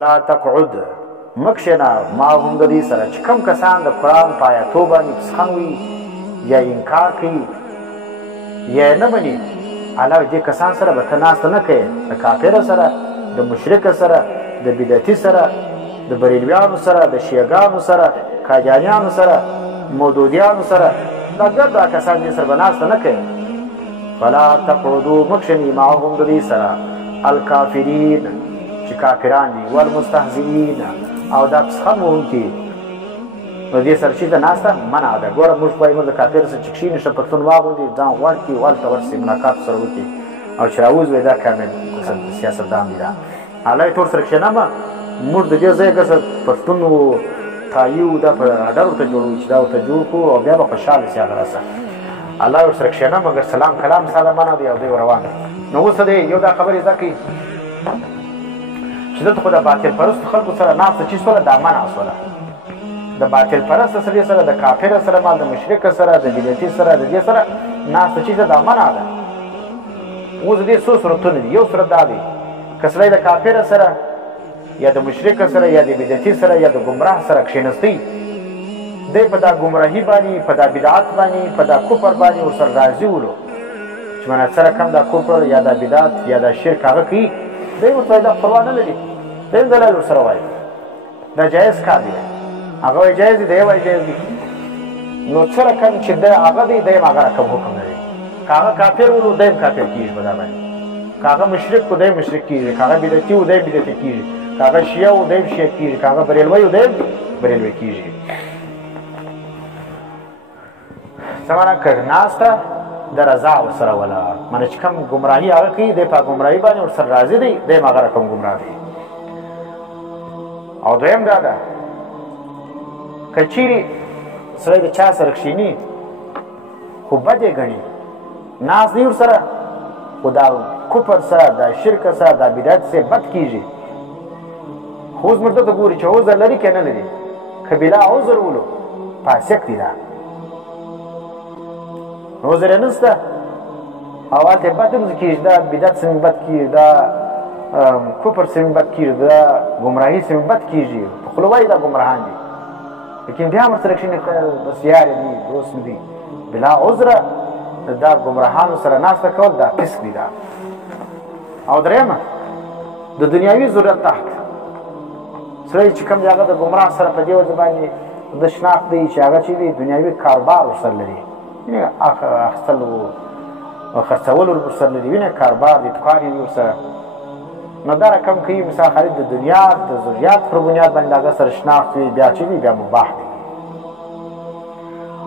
لا تقعد مکشنا معهم د دې سره چې کوم کسان د قرآن په آیاتو باندې پسخن وي یا انکار کوي یا نه مني الله دې کسان سره به ته ناسته نه کوې د کافر سره د مشرک سره د بدعتي سره د بریلویانو سره د شیعګانو سره قادیانیانو سره مودودیانو سره دا ګرد دا کسان دې سره به ناسته نه کوې فلا تقعدو مکشني معهم د دې سره الکافرین چې کافران دي والمستهزئین او دا پسخن وهونکي نو دې سره چې ده ناسته منع ده ګوره موږ وایو موږ د کافر سره چې کښېني ښه پښتون واغوندي ځان غوړ کړي والته ورسي ملاقات سره وکړي او چې راووځوي دا کامل سیاستدان دي دا الله تور سره کښېنمه موږ د دې ځایه ګرځه پښتون و تایي و دا په اډر ورته جوړوي چې دا ورته جوړ کړو او بیا به خوشحاله سي هغه راسه الله ورسره کښېنم مګر سلام کلام ساده منع دی او دی روان نو اوس دی یو دا خبرې زده کوي چې دلته خو د باطل پرستو خلکو سره ناسته چې سوله دا منع سوله د باطل پرسته سړي سره د کافر سره مال د مشرک سره د بدعتي سره د دې سره ناسته چې دا منع ده اوس دې څو صورتونه دي یو صورت دا دی که سړی د کافر سره یا د مشرک سره یا د بدعتي سره یا د ګمراه سره کښېنستی دی په دا ګمراهي باندې په دا بدعت باندې په دا کفر باندې ورسره راضي ولو چې من سره کم دا کفر یا دا بدعت یا دا شرک هغه کوي دی ورته دا پروا نه لري دی هم دلایل ورسره وایي دا جایز کار دی هغه وایي جایز دی دی وایي جایز دی نو څه رقم چې دی هغه دی دی هم هغه رقم حکم لري که هغه کافر ولو دی هم کافر کېږي په دا باندې که هغه مشرک و دی هم مشرک کېږي که هغه بدعتي و دی هم بدعتي کېږي که هغه شیعه و دی هم شیعه کېږي که هغه بریلوی و دی هم بریلوی کېږي څه معنا که ناسته د رضا ورسره وله مانه چې کوم ګمراهي هغه کوي دی په ګمراهي باندې ورسره راضي دی دی هم هغه رقم ګمراه دی او دویم دا ده که چیرې سړی د چا سره کښېني خو بد یې ګڼي ناست دی ورسره خو دا کفر سره دا شرک سره دا بدعت سره بد کېږي خو اوس موږ دته ګوري چې عذر لري که نه لري که بلا عذر ولو فاسق دی دا عذر یې نشته او هلته بد هم کېږي دا بدعت سمې بد کېږي دا کفر سمې بد کېږي دا ګمراهي سمې بد کېږي په خوله وایي دا ګمراهان دي لیکن بیا هم ورسره کښېني بس یار دي دوست دي بلا عذره دا ګمراهانو سره ناسته کول دا فسق دي دا او درېیمه د دنیاوي ضرورت تحت سړی چې کوم دی هغه د ګمراه سره په دې وجه باندې د شناخت دی چې هغه چې دی دنیاوي کاروبار ورسره لري اخیستل او خرڅول ورسره لري وینې کاروبار دی دکان یې ورسره نو دا رقم کوي مثال خالد د دنیا د ضروریات پر بنیاد باندې هغه سره شناخت وي بیا چې وي بیا مباح دی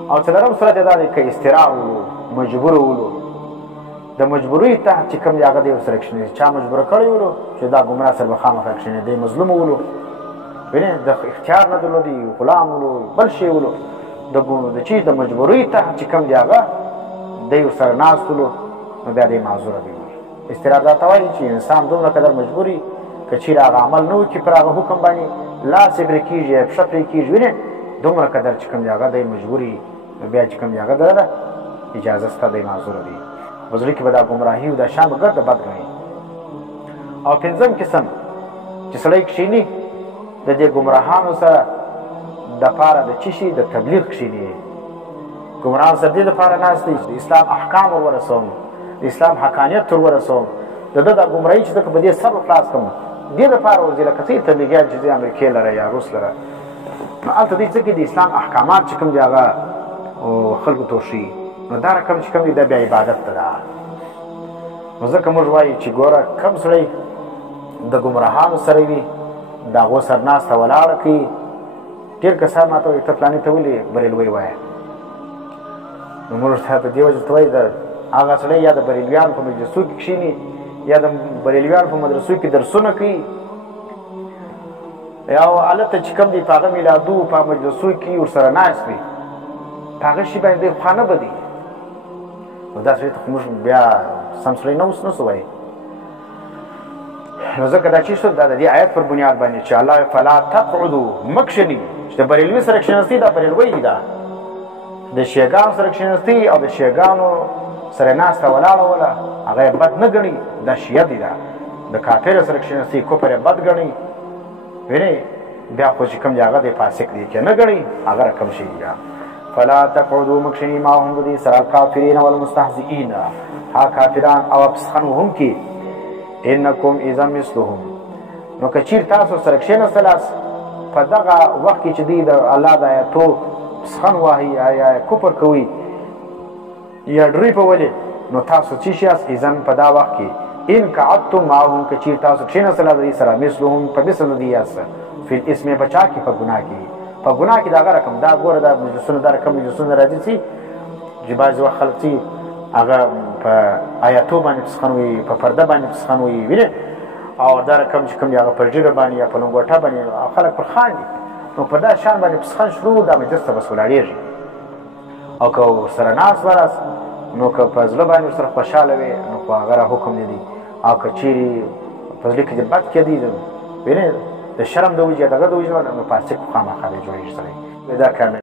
او څلورم صورت یې دا دی که استراع ولو مجبور ولو د مجبورۍ تحت چې کوم دی هغه دی ورسره کښېني چا مجبوره کړی ولو چې دا ګمراه سره به خامخا کښېني دی مظلوم ولو وینې د اختیار نه درلودي غلام ولو بل شی ولو د چیز د مجبورۍ تحت چې کوم دی هغه دی ورسره ناست ولو نو بیا دی معذوره دی استراحت دا ته وایي چې انسان دومره قدر مجبوري که چیرې هغه عمل نه وکړي پر هغه حکم باندې لاس یې پرې کېږي یا پښه پرې کېږي وینې دومره قدر چې کوم دی هغه دی مجبوري نو بیا چې کوم دی هغه دله اجازه شته دی معذوره دی په زړه کې به دا ګمراهي او دا شیان به ګرده بد ګڼي او پنځم قسم چې سړی کښېني د دې ګمراهانو سره دپاره د څه شي د تبلیغ کښېني ګمراهان سره دې دپاره ناست دی د اسلام احکام ور ورسوم د اسلام حقانیت ور ورسوم د ده دا ګمراهي چې زه که په دې سر خلاص کړم دې دپاره ورځي لکه څه تبلیغیان چې دی امریکې لره یا روس لره نو هلته دوی څه کوي د اسلام احکامات چې کوم دی هغه خلکو ته وښیي نو دا رقم چې کوم دی دا بیا عبادت ته ده نو ځکه موږ وایو چې ګوره کم سړی د ګمراهانو سره وي د هغو سر ناسته ولاړه کوي ډېر کسان ما ته وایي ته فلاني ته ولې بریلوی وایه نو موږ ته په دې وجه ته وایي هغه سړی یا د بریلویانو په مجلسو کې کښېني یا د بریلویانو په مدرسو کې درسونه کوي یا هلته چې کوم دی په هغه میلادو په مجلسو کې ورسره ناست وي په هغه شي باندې دی خوا نه بدي نو دا سړي ته خو موږ بیا سم سړی نه اوس نسو وایي نو ځکه دا چې شو دا د دې آیت پر بنیاد باندې چې الله فلا تقعدو مه کښېني چې د بریلوي سره کښېنستي دا بریلوی دی دا د شیعګانو سره کښېنستي او د شیعګانو سره ناسته ولاړه وله هغه یې بد نه ګڼي دا شیعه دی دا د کافر سره کښېنستي کفر یې بد ګڼي وینئ بیا خو چې کوم دی هغه دی فاسق دی که نه ګڼئ هغه رقم شي بیا فلا تقعدوا مکشنی معهم د دې سره الکافرین والمستهزئین ها کافران او پسخن وهونکي انکم اذا مثلهم نو که چیر تاسو سره کښېنستلاست په دغه وخت کې چې دوی د الله د آیاتو پسخن وهي یا کفر کوي یا ډرې په ولې نو تاسو څه شیاست اذن په دا وخت کې ان قعدتم معهم که چیر تاسو کښېنستله د دې سره مثلهم په مثل د دې یاست فی الاسم په چا کې په ګناه کې په ګناه کې د هغه رقم دا ګوره دا مجلسونه دا رقم مجلسونه راځي چې چې بعضې وخت خلک چې هغه په آیاتو باندې پسخن وي په پرده باندې پسخن وي وینې او دا رقم چې کوم دی هغه پر ږیره باندې یا په لنګوټه باندې خلک پر خاندي نو په دا شان باندې پسخن شروع دا مجلس ته بس ولاړېږي او که ورسره ناست ولاست نو که په زړه باندې ورسره خوشحاله وي نو خو هغه حکم نه دی او که چیرې په زړه کې دې بد کېدی وینې د شرم د وجې دغه د وجې نو فاسق خامخا دی جوړېږي سړی دا کار